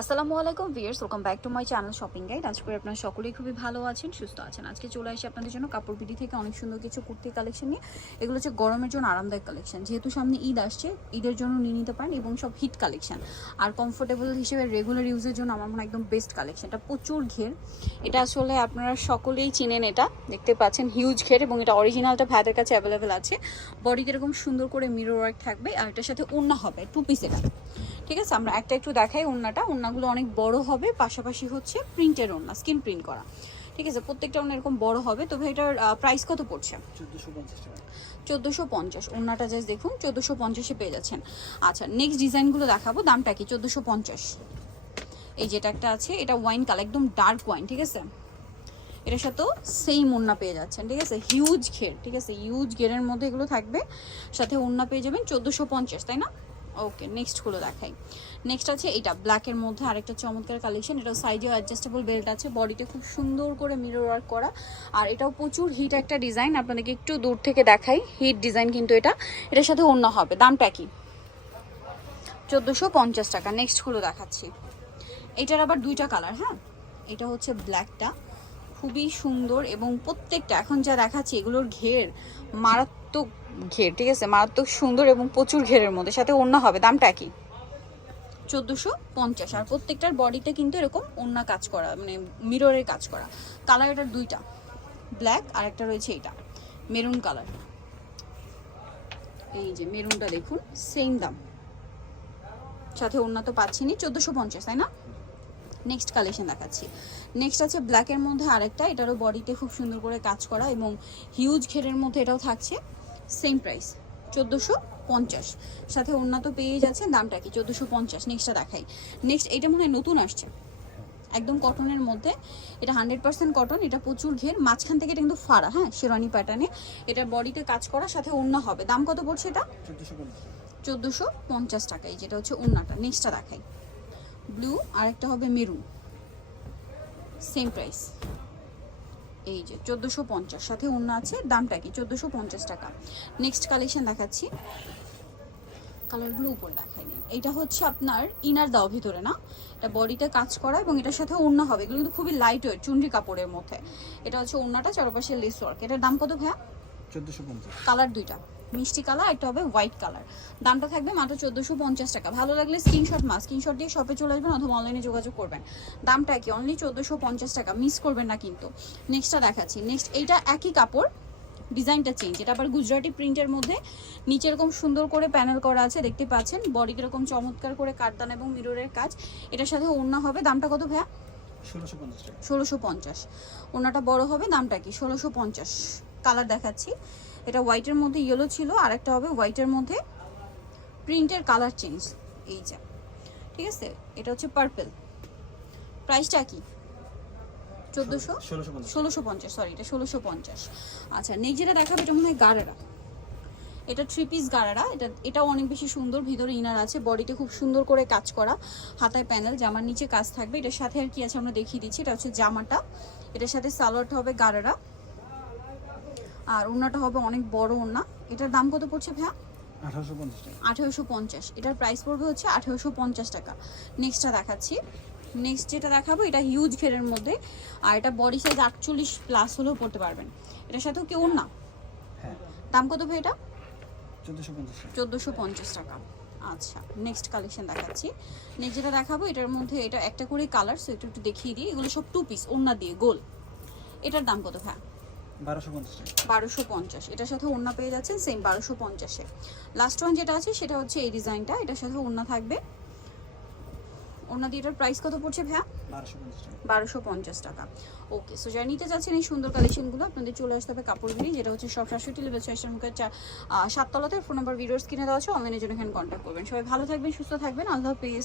আসসালামু আলাইকুম viewers welcome back to my channel shopping guide আজকে আপনারা সকলেই খুবই ভালো আছেন, সুস্থ আছেন। আজকে চলে আসি আপনাদের জন্য কাপড় বিডি থেকে অনেক সুন্দর কিছু কুর্তি কালেকশন নিয়ে। এগুলো হচ্ছে গরমের জন্য আরামদায়ক কালেকশন যেহেতু সামনে ঈদ আসছে, ঈদের জন্য নিয়ে নিতে পারেন এবং সব হিট কালেকশন আর কমফোর্টেবল হিসেবে রেগুলার ইউজের জন্য আমার মনে হয় একদম বেস্ট কালেকশন এটা প্রচুর ঘের। এটা আসলে আপনারা সকলেই চিনেন এটা। দেখতে পাচ্ছেন হিউজ ঘের এবং এটা অরিজিনালটা ভ্যাদের কাছে অ্যাভেলেবেল আছে। বডিতে এরকম সুন্দর করে মিরর ওয়ার্ক থাকবে আর এটার সাথে ওড়না হবে টু পিস এটা। ঠিক আছে? আমরা একটা একটু দেখাই ওড়নাটা। ওড়নাগুলো অনেক বড় হবে পাশাপাশি হচ্ছে প্রিন্টের ওড়না স্কিন প্রিন্ট করা। ঠিক আছে? প্রত্যেকটা ওড়না এরকম বড় হবে। তবে এটার প্রাইস কত পড়ছে? চোদ্দোশো পঞ্চাশ ওড়নাটা জাস্ট দেখুন চোদ্দোশো পঞ্চাশে পেয়ে যাচ্ছেন। আচ্ছা নেক্সট ডিজাইনগুলো দেখাবো। দামটা কি? চোদ্দোশো পঞ্চাশ। এই যেটা একটা আছে এটা ওয়াইন কালার একদম ডার্ক ওয়াইন ঠিক আছে? এটার সাথেও সেম ওড়না পেয়ে যাচ্ছেন ঠিক আছে? হিউজ ঘের ঠিক আছে? হিউজ ঘেরের মধ্যে এগুলো থাকবে। সাথে ওড়না পেয়ে যাবেন চোদ্দোশো পঞ্চাশ তাই না? ওকে নেক্সটগুলো দেখাই। নেক্সট আছে এটা ব্ল্যাকের মধ্যে আরেকটা চমৎকার কালেকশন এটাও সাইডেও অ্যাডজাস্টেবল বেল্ট আছে বডিতে খুব সুন্দর করে মিরর ওয়ার্ক করা। আর এটাও প্রচুর হিট একটা ডিজাইন আপনাদেরকে একটু দূর থেকে দেখাই হিট ডিজাইন কিন্তু এটা। এটার সাথে অন্য হবে দামটা কি চোদ্দোশো পঞ্চাশ টাকা নেক্সট নেক্সটগুলো দেখাচ্ছি। এটার আবার দুইটা কালার হ্যাঁ? এটা হচ্ছে ব্ল্যাকটা খুবই সুন্দর এবং প্রত্যেকটা, এখন যা দেখাচ্ছি, এগুলোর ঘের মারাত্মক ঘের, ঠিক আছে? মারাত্মক সুন্দর এবং প্রচুর ঘেরের মধ্যে, সাথে অন্য হবে। দামটা কি? চোদ্দোশো পঞ্চাশ। আর প্রত্যেকটার বডিতে কিন্তু এরকম অন্য কাজ করা মানে মিররের কাজ করা। কালার এটার দুইটা ব্ল্যাক আর একটা রয়েছে এটা মেরুন কালার এই যে মেরুনটা দেখুন সেম দাম। সাথে অন্য তো পাচ্ছিনি, চোদ্দোশো পঞ্চাশ, তাই না? নেক্সট কালেকশন দেখাচ্ছি। নেক্সট আছে ব্ল্যাকের মধ্যে আরেকটা, এটারও বডিতে খুব সুন্দর করে কাজ করা এবং হিউজ ঘেরের মধ্যে এটাও থাকছে। সেম প্রাইস চোদ্দোশো পঞ্চাশ। সাথে অন্য তো পেয়ে যাচ্ছে দামটা কি? চোদ্দোশো পঞ্চাশ নেক্সটটা দেখাই। নেক্সট এটা মনে হয় নতুন আসছে। একদম কটনের মধ্যে। এটা হান্ড্রেড পার্সেন্ট কটন এটা প্রচুর ঘের। মাঝখান থেকে এটা কিন্তু ফাড়া হ্যাঁ? শেরানি প্যাটার্নে এটা বডিতে কাজ করা, সাথে অন্য হবে। দাম কত পড়ছে এটা? চোদ্দোশো পঞ্চাশ। চোদ্দোশো পঞ্চাশ টাকায় যেটা হচ্ছে ওড়নাটা। নেক্সটটা দেখাই। ব্লু আর একটা হবে মেরুন সেম প্রাইস এই যে চোদ্দোশো পঞ্চাশ সাথে অন্য আছে দামটা কি? চোদ্দোশো পঞ্চাশ টাকা। নেক্সট কালেকশন দেখাচ্ছি। কালারগুলো উপর দেখাই নিন এটা হচ্ছে আপনার ইনার দাও ভিতরে না? এটা বডিতে কাজ করা এবং এটার সাথে ওড়না হবে। এগুলো কিন্তু খুবই লাইট ওয়েট চুনরি কাপড়ের মধ্যে। এটা হচ্ছে ওড়নাটা চারপাশে লেস ওয়ার্ক এটার দাম কত ভাইয়া? চোদ্দোশো পঞ্চাশ। কালার দুইটা। মিষ্টি কালার একটা হবে হোয়াইট কালার। দামটা থাকবে মাত্র চোদ্দোশো পঞ্চাশ টাকা। ভালো লাগলে স্ক্রিনশট মাস স্ক্রিনশট দিয়ে শপে চলে আসবেন অথবা অনলাইনে যোগাযোগ করবেন। দামটা কি? অনলি চোদ্দোশো পঞ্চাশ টাকা। মিস করবেন না কিন্তু। নেক্সটটা দেখাচ্ছি। নেক্সট এইটা একই কাপড়। ডিজাইনটা চেঞ্জ এটা আবার গুজরাটি প্রিন্টের মধ্যে। নিচে এরকম সুন্দর করে প্যানেল করা আছে দেখতে পাচ্ছেন। বডি এরকম চমৎকার করে কাটদান এবং মিররের কাজ। এটার সাথে ওড়না হবে। দামটা কত ভাইয়া? ষোলোশো পঞ্চাশ টাকা। ষোলোশো পঞ্চাশ। ওনাটা বড় হবে। দামটা কি? ষোলোশো পঞ্চাশ। কালার দেখাচ্ছি। এটা হোয়াইটের মধ্যে ইয়েলো ছিল আর একটা হবে হোয়াইটের মধ্যে প্রিন্টের কালার চেঞ্জ এই যা। ঠিক আছে? এটা হচ্ছে পার্পেল প্রাইসটা কি? চোদ্দোশো? ষোলোশো পঞ্চাশ। সরি এটা ষোলোশো পঞ্চাশ। আচ্ছা নেক্সট যেটা দেখাবে এটা মনে হয় গাড়েরা এটা থ্রি পিস গাড়ারা এটা এটাও অনেক বেশি সুন্দর ভিতরে ইনার আছে বডিতে খুব সুন্দর করে কাজ করা হাতায় প্যানেল জামার নিচে কাজ থাকবে। এটার সাথে আর কি আছে আমরা দেখিয়ে দিচ্ছি এটা হচ্ছে জামাটা। এটার সাথে সালোয়ারটা হবে গাড়ারা আর ওড়নাটা হবে অনেক বড় ওড়না। এটার দাম কত পড়ছে ভাইয়া? আঠারোশো পঞ্চাশ এটার প্রাইস পড়বে হচ্ছে আঠেরোশো পঞ্চাশ টাকা। নেক্সটটা দেখাচ্ছি। নেক্সট যেটা দেখাবো এটা হিউজ ঘেরের মধ্যে। আর এটা বডি সাইজ আটচল্লিশ প্লাস হলেও পড়তে পারবেন। এটার সাথেও কেউ না হ্যাঁ। দাম কত ভাই এটা? চোদ্দোশো পঞ্চাশ টাকা। আচ্ছা নেক্সট কালেকশন দেখাচ্ছি। নেক্সট যেটা দেখাবো এটার মধ্যে এটা একটা করে কালার সো এটা একটু দেখিয়ে দিই। এগুলো সব টু পিস ওড়না দিয়ে গোল। এটার দাম কত ভাই বারোশো পঞ্চাশ এটার সাথে ওড়না পেয়ে যাচ্ছেন সেম বারোশো পঞ্চাশে। লাস্ট ওয়ান যেটা আছে সেটা হচ্ছে এই ডিজাইনটা এটার সাথে ওড়না থাকবে। ওড়না দিয়ে এটার প্রাইস কত পড়ছে ভাইয়া? বারোশো পঞ্চাশ টাকা। ওকে সো যারা নিতে চাচ্ছেন এই সুন্দর কালেকশনগুলো আপনাদের চলে আসতে হবে কাপড়গুলি যেটা হচ্ছে সব লেভেল সাততলাতে ফোন নাম্বার ভিডিওস কিনে দেওয়া আছে অনলাইনের জন্য এখানে কন্ট্যাক্ট করবেন। সবাই ভালো থাকবেন সুস্থ থাকবেন আল্লাহ হাফিজ।